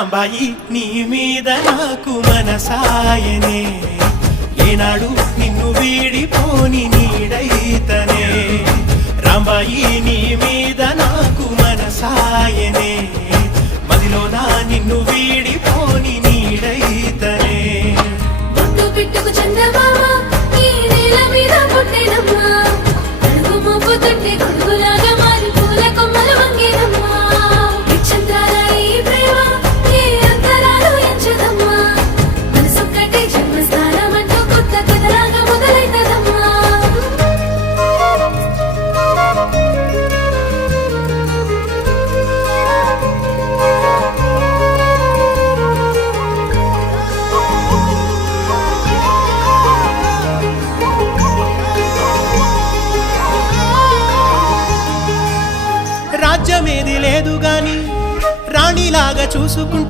రాంబాయి నీ మీద నాకు మనసాయనే ఏనాడు నిన్ను వీడిపోని నీడైతనే రాంబాయి నీ మీద నాకు మనసాయనే మదిలో నా నిన్ను వీడిపోని నీడైతనే బొట్టు పిట్టుకు చందమామ ఈ నేల మీద పుట్టినమ్మా అడుగు మోపు తొట్టి గొడుగులాగా మారి పూల కొమ్మలు వంగేనమ్మా చంద్రాల ఈ ప్రేమ ఏ అంతరాలు ఎంచదమ్మా మనసొక్కటి జన్మస్థానం అంటూ కొత్త కథలాగా మొదలైతదమ్మా రాజ్యమేది లేదు గాని రాణిలాగా చూసుకుంటా